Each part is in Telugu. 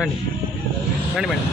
రండి రండి మేడం.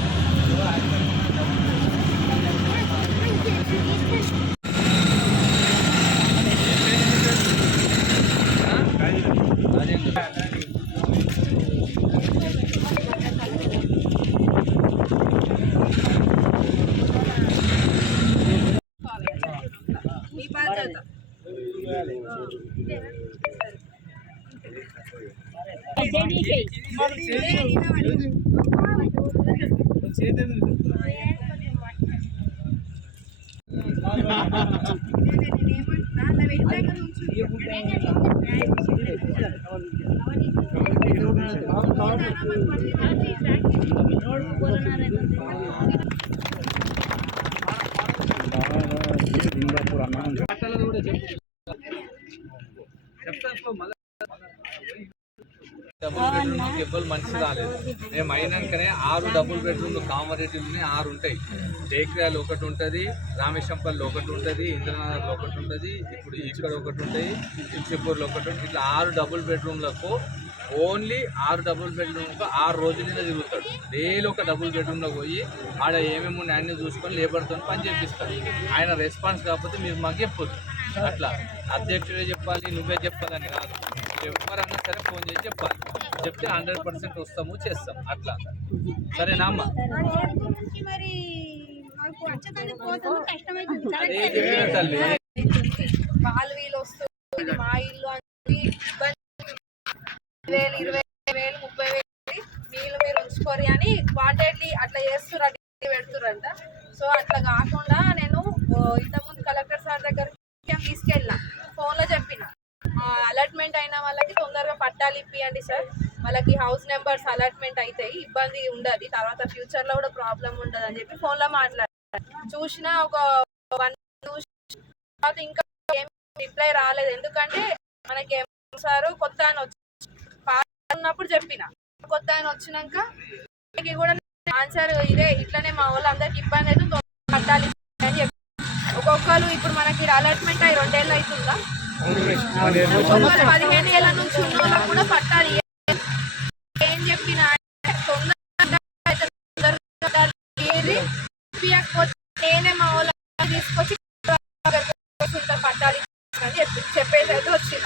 డబుల్ బెడ్రూమ్ ఎవ్వరు మనిషి రాలేదు. మేము అయినాకనే 6 డబుల్ బెడ్రూమ్లు కామారెడ్డిలోనే 6 ఉంటాయి. జైక్రియాలు ఒకటి ఉంటుంది, రామేశంపల్లి ఒకటి ఉంటుంది, ఇంద్రనగర్లో ఒకటి ఉంటుంది, ఇప్పుడు ఇక్కడ ఒకటి ఉంటాయి, చిల్చిపూర్లో ఒకటి ఉంటుంది. ఇట్లా 6 డబుల్ బెడ్రూమ్లకు ఓన్లీ 6 డబుల్ బెడ్రూమ్కు 6 రోజులైనా తిరుగుతాడు. డైలీ ఒక డబుల్ బెడ్రూమ్లో పోయి ఆడ ఏమేమి ఉన్నాయి అన్నీ చూసుకొని లేబర్తో పని చేపిస్తాడు. ఆయన రెస్పాన్స్ కాకపోతే మీరు మాకు చెప్పొద్దు. అట్లా అధ్యక్షుడే చెప్పాలి, నువ్వే చెప్పాలని కాదు. ఎవరన్నా సరే ఫోన్ చేసి చెప్పాలి. చెప్తే 100% వస్తాము, చేస్తాం. అట్లా సరేనా అమ్మ? తల్లి వాళ్ళు వీళ్ళు వస్తుంది మా ఇల్లు అని 20,000, 20,000, 30,000 మీరు ఉంచుకోరు అని వాంటెడ్లీ అట్లా చేస్తున్నారు, పెడుతురంట. సో అట్లా కాకుండా నేను ఇంతకుముందు కలెక్టర్ సార్ దగ్గర తీసుకెళ్ళిన, ఫోన్లో చెప్పిన అలాట్మెంట్ అయిన వాళ్ళకి తొందరగా పట్టాలు ఇప్పియండి సార్, వాళ్ళకి హౌస్ నెంబర్స్ అలాట్మెంట్ అవుతాయి, ఇబ్బంది ఉండదు, తర్వాత ఫ్యూచర్లో కూడా ప్రాబ్లం ఉండదు అని చెప్పి ఫోన్లో మాట్లాడారు. చూసిన ఒక 1 తర్వాత ఇంకా ఏం రిప్లై రాలేదు. ఎందుకంటే మనకి సార్ కొత్త ఆయన ఉన్నప్పుడు చెప్పిన, కొత్త ఆయన వచ్చినాక కూడా ఆన్సర్ ఇదే, ఇట్లనే మా వాళ్ళు అందరికి ఇబ్బంది అయితే పట్టాలి అని చెప్పి. ఒక్కొక్కరు ఇప్పుడు మనకి అలాట్మెంట్ అయ్యి 2 ఏళ్ళు అవుతుందా, 15 ఏళ్ళ నుంచి ఉన్న వాళ్ళకి కూడా పట్టాలి. ఏం చెప్పిన నేనే మా వాళ్ళు తీసుకొచ్చి పట్టాలి అని చెప్పేసి అయితే వచ్చిన.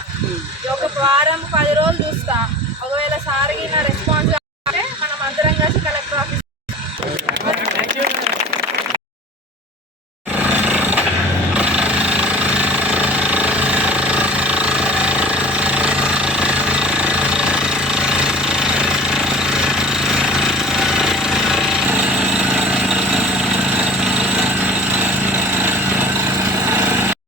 ఒక వారం 10 రోజులు చూస్తా, ఒకవేళ సార్ గిన రెస్పాన్స్ అంటే మనం అందరం కలిసి కలెక్టర్ ఆఫీస్